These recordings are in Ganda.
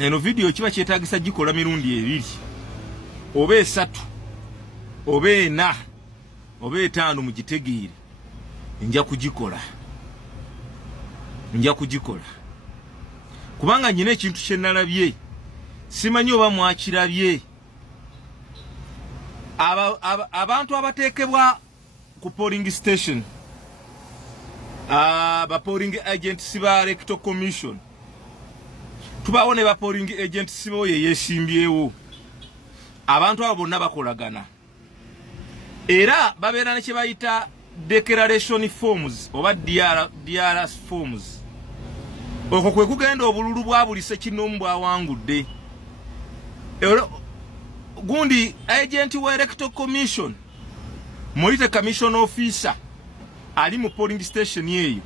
eno video kiba kyetagisa gikola mirundi ebiri oba esatu oba ena oba etaano mugitegeere nja kugikola kubanga nyine ekintu kye nalabye simanyi oba mwakirabye abantu abateekebwa ku polling station ba polling agents ba electoral commission tubawone ba polling agents bo yesimbyewo abantu abo bonna bakolagana era babeera ne kye bayita declaration forms oba DR forms okwo kwe kugenda obululu bwa buli sekinomu bwawangudde gundi agent wa electoral commission mulite commission officer ali mu polling station yeyo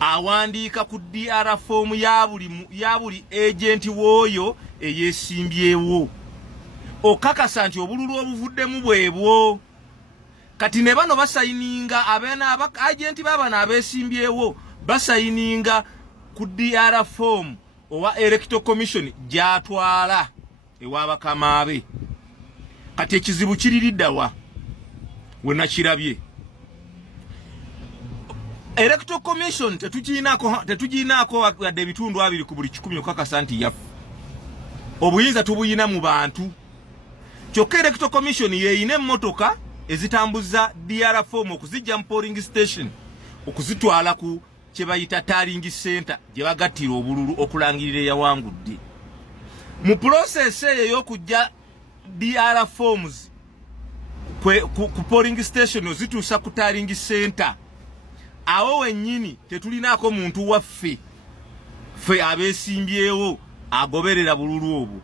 awandiika ku DR form ya buli agent woyo eyesimbyewo okakasa nti obululu obuvuddemu bwebwo kati ne bano basayininga abena agent babana abesimbyewo basayininga ku DR form owa electoral commission gyatwala ewa bakamaabe kati ekizibu kiririddawa wena kirabye electoral commission tetugiinaako wadde ebitundu 2 ku buli 100 okakasa nti yafu obuyinza tubuyina mu bantu kyokka electoral commission yeeyina emmotoka ezitambuza DR form okuzijja mu polling station okuzitwala ku kye bayita tallying center gye bagattira obululu okulangirira eyawangudde mu process eyo y'okujja DR forms ku polling station ozituusa ku tallying center awo wennyini tetulinaako muntu waffe ffe abeesimbyewo agoberera bululu obwo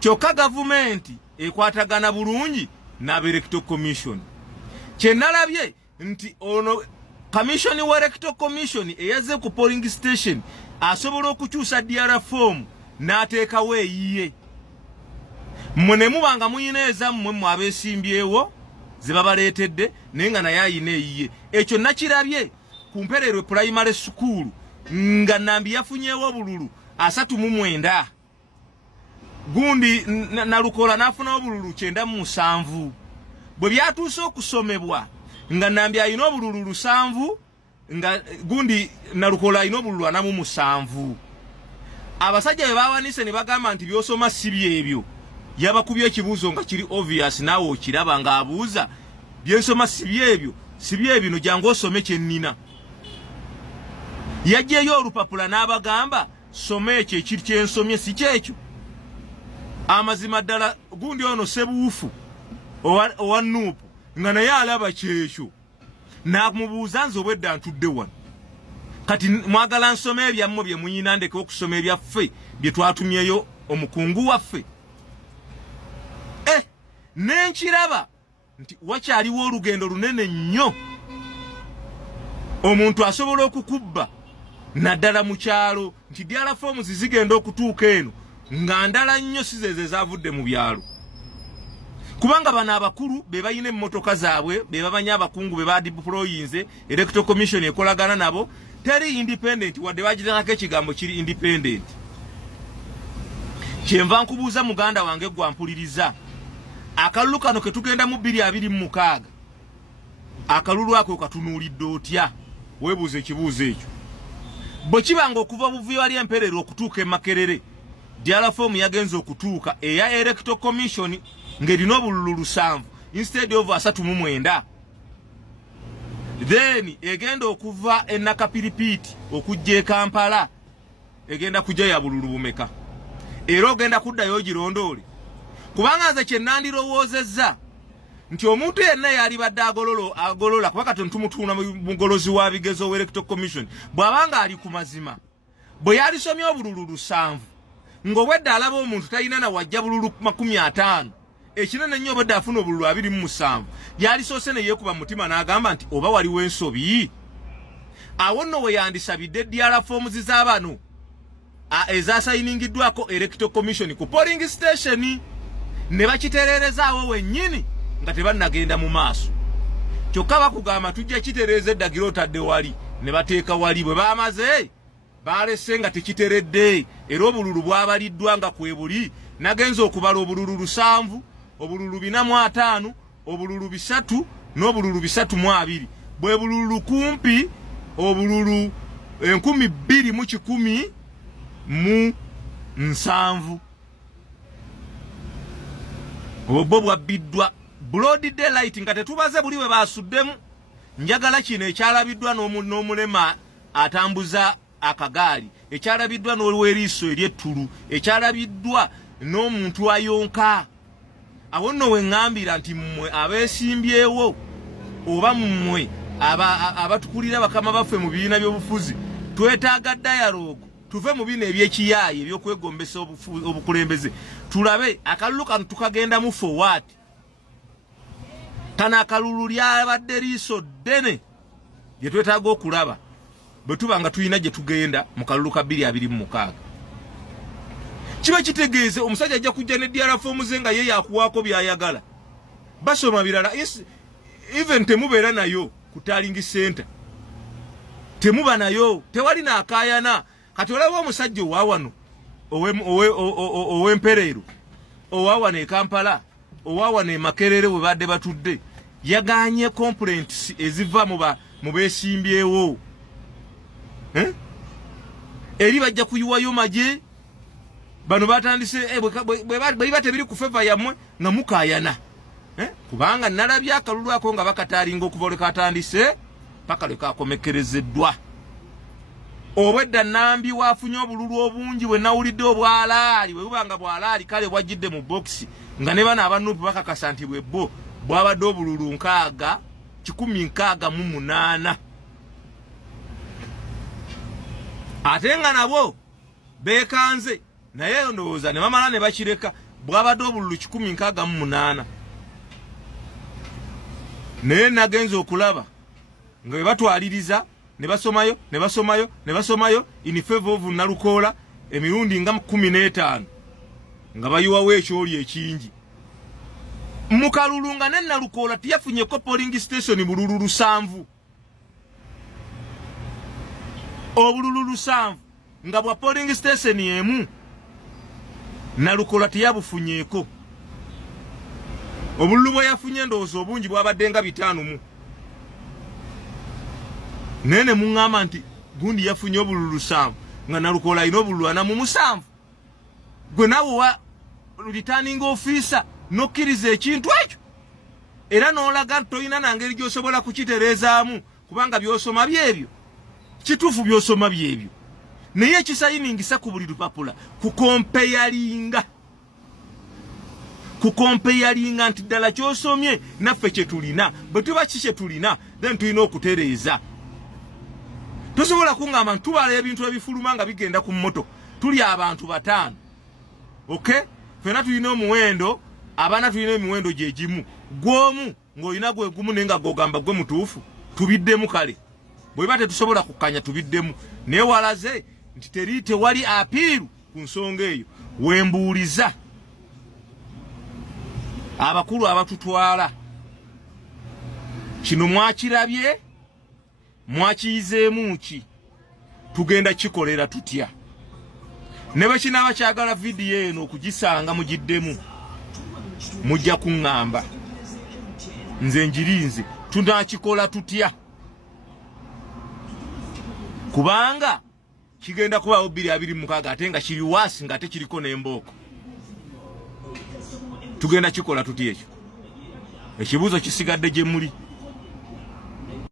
kyokka gavumenti ekwatagana bulungi n'abeelectoral commission kye nalabye nti ono commission wa electoral commission eyaze ku polling station asobola okukyusa DR form n'ateekawo eyiye mmwe ne mubanga muyina ezammwe mu abeesimbyewo ze babaleetedde naye nga naye ayina eyiye ekyo nakirabye ku Mpererwe primary school nga Nambi yafunyewo obululu 39 gundi Nalukola n'afuna obululu 97 bwe byatuuse okusomebwa nga Nambi ayina obululu 7 nga gundi Nalukola ayina obululu 47 abasajja bwe bawanise ne bagamba nti byosoma si byebyo yabakubye ekibuuzo nga kiri obvious naawe okiraba nga abuuza byensoma si byebyo no jangu osome kyennina yajjeyo olupapula n'abagamba some ekyo ekiri kyensomye si kyekyo amazima ddala gundi ono sebuufu owa Nuupu nga naye alaba kyekyo namubuuza nze obwedda ntudde wano kati mwagala nsome ebyammwe bye muyina ndeke okusoma ebyaffe bye twatumyeyo omukungu waffe nenkiraba nti wakyaliwo olugendo lunene nnyo omuntu asobola okukubba naddala mu kyalo nti DR forms zigenda okutuuka eno nga ndala nnyo sizeze zavudde mu byalo kubanga bano abakulu be bayina emmotoka zaabwe be babanya abakungu be badiployinze electoral commission ekolagana nabo teri independent wadde bagitanako ekigambo kiri independent kyenva nkubuuza muganda wange gwampuliriza akalulu kano ke tugenda mu 2026 akalulu ako katunuulidde otya weebuuza ekibuuzo ekyo bwe kibanga okuva buvuyo wali Empererwe okutuuka e Makerere DR form yagenza okutuuka eya electoral commission ng'erina obululu 7 instead of 39 then egenda okuva e Nakapiripiti okujja e Kampala egenda kujja ya bululu bumeka era ogenda kuddayo girondoole kubanga nze kye nandirowoozezza nti omuntu yenna yali badde agolola kuba kati ntumutuuna mugolozi wa bigezo wa electoral commission bw'abanga ali ku mazima bwe yalisomye obululu 7 ng'obwedda alaba omuntu talina na wajja bululu 50 ekinene nnyo obwedda afuna obululu 27 yalisoose ne yeekuba mutima n'agamba nti oba waliwo ensobi awo nno we yandisabidde DR forms z'abano ezasayiningiddwako electoral commission ku polling station ne bakitereerezaawo wennyini nga tebannagenda mu maaso kyokka bakugamba tujja kitereeza eddagiro otadde wali ne bateeka wali bwe baamaze balese nga tekiteredde era obululu bwabaliddwa nga kwebuli nagenza okubala obululu 7 obululu 4 obululu 3 n'obululu 3 bwe bululu kumpi obululu 21,7 obwo bwabiddwa broad daylight nga tetubaze buli we basuddemu njagala kino ekyalabiddwa n'omulema atambuza akagaali ekyalabiddwa n'olweriiso ery'ettulu ekyalabiddwa n'omuntu ayonka awo nno we ŋŋambira nti mmwe abeesimbyewo oba mmwe abatukulira bakama baffe mu bibiina by'obufuzi twetaaga dialogue tuve mu bino ebyekiyaayi ebyokwegombesa obukulembeze tulabe akalulu kano tukagenda mu forward kano akalulu lyabadde liiso ddene lye twetaaga okulaba bwe tuba nga tulina gye tugenda mu kalulu ka 2026 kiba kitegeeze omusajja ajja kujja ne DRFOM ze nga ye yakuwaako byayagala basoma birala even temubeera nayo ku Tallying Center temuba nayo tewali naakayana kati olaba omusajja owawano ow'empereero owawano e Kampala owawano e Makerere we badde batudde yaganye complaints eziva mu beesimbyewo eri bajja kuyiwayo maje bano batandise bwe batebiri ku favor yammwe nga mukayana kubanga nalabya akalulu ako nga bakatalinga okuva oleka atandise paka leka akomekerezeddwa obwedda nambi wafunye obululu obungi bwe nawulidde obwalaali bwe bubanga bwalaali kale bwajjidde mu box nga ne bana abanupu bakakasa nti bwebbo bwabadde obululu 168 ate nga nabo beekanze naye ndowooza ne bamala ne bakireka bwabadde obululu 168 naye nagenza okulaba nga bwe batwaliriza ne basomayo in favor of Nalukoola emirundi nga 15 nga bayiwawo ekyoli ekingi mu kalulu nga ne Nalukoola tiyafunyeko polling station bululu 7 obululu 7 nga bwa polling station emu Nalukoola tiyabufunyeko obululu bwe yafunye ndowooza obungi bwabadde nga 5 nene muŋŋamba nti gundi yafunye obululu 7 nga Nalukoola alina obululu 47 gwe nawe wa returning officer nokkiriza ekintu ekyo era n'olaga tolina nangeri gy'osobola kukitereezaamu kubanga by'osoma byebyo kituufu by'osoma byebyo naye ekisayiningisa ku buli lupapula kukompeyalinga nti ddala ky'osomye naffe kye tulina bwe tuba ki kye tulina then tulina okutereeza tosobola kuŋŋamba ntubala ebintu ebifuluma nga bigenda ku mmoto tuli abantu 5 okay fena tulina omuwendo abaana tulina emiwendo gye gimu gwomu ng'olina gwe gumu naye nga gogamba gwe mutuufu tubiddemu kale bwe biba tetusobola kukkanya tubiddemu naye walaze nti tewali apiiru ku nsonga eyo wembuuliza abakulu abatutwala kino mwakirabye mwakiyizeemu ki tugenda kikolera tutya ne bwe kinaaba kyagala vidiyo eno okugisanga mugiddemu mujja kuŋŋamba nze njirinze tunakikola tutya kubanga kigenda kubawo 2026 ate nga kiri waasi nga ate kiriko n'embooko tugenda kikola tutya ekyo ekibuuzo kisigadde gye muli